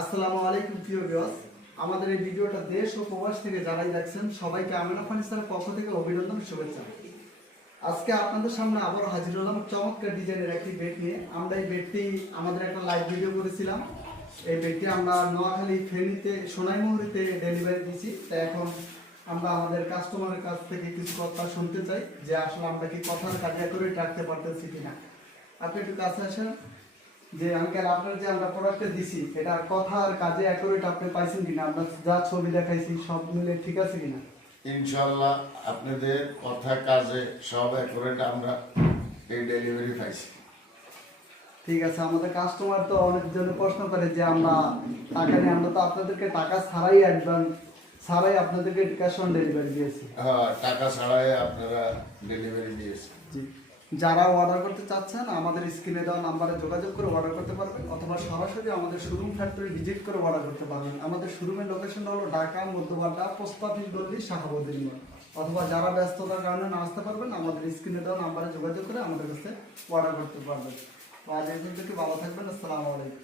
আসসালামু আলাইকুম প্রিয় ভিউয়ার্স, আমাদের এই ভিডিওটা দেশ ও প্রবাস থেকে যারাই দেখছেন সবাইকে আমিনা ফার্নিচারের পক্ষ থেকে অভিনন্দন শুভেচ্ছা। আজকে আপনাদের সামনে আবার হাজির হলাম চমৎকার ডিজাইনের একটি বেড নিয়ে। আমরা এই বেডটি আমাদের একটা লাইভ ভিডিও করেছিলাম। এই বেডটি আমরা নোয়াখালী ফেনীতে সোনাইমুহুরীতে ডেলিভারি দিয়েছি। তাই এখন আমরা আমাদের কাস্টমারের কাছ থেকে কিছু কথা শুনতে চাই যে আসলে আমরা কি কথার কাজে করে রাখতে পারতেছি কিনা। আপনি একটু কাছে আসেন। যে আঙ্কেল আপনার যে আমরা প্রোডাক্টটা দিছি এটা কথা আর কাজে অ্যাকুরেট আপনি পাইছেন কিনা, আমরা যা ছবি দেখাইছি সব মিলে ঠিক আছে কিনা? ইনশাল্লাহ আপনাদের কথা কাজে সব অ্যাকুরেট আমরা এই ডেলিভারি পাইছি। ঠিক আছে। আমাদের কাস্টমার তো অনেকজন প্রশ্ন করে যে আমরা টাকা নিয়ে, আমরা তো আপনাদেরকে টাকা ছাড়াই অ্যাডভান্স ছাড়াই আপনাদেরকে ক্যাশ অন ডেলিভারি দিয়েছি। হ্যাঁ, টাকা ছাড়াই আপনারা ডেলিভারি দিয়েছেন। জি, যারা অর্ডার করতে চাচ্ছেন আমাদের স্ক্রিনে দেওয়া নাম্বারে যোগাযোগ করে অর্ডার করতে পারবেন, অথবা সরাসরি আমাদের শোরুম ফ্যাক্টরি ভিজিট করে অর্ডার করতে পারবেন। আমাদের শোরুমের লোকেশনটা হলো ঢাকা মধ্যবাড্ডা পোস্ট অফিস গলি শাহাবুদ্দিন মোড়। অথবা যারা ব্যস্ততার কারণে না আসতে পারবেন আমাদের স্ক্রিনে দেওয়া নাম্বারে যোগাযোগ করে আমাদের কাছে অর্ডার করতে পারবেন। আজ এই পর্যন্ত, ভালো থাকবেন। আসসালামু আলাইকুম।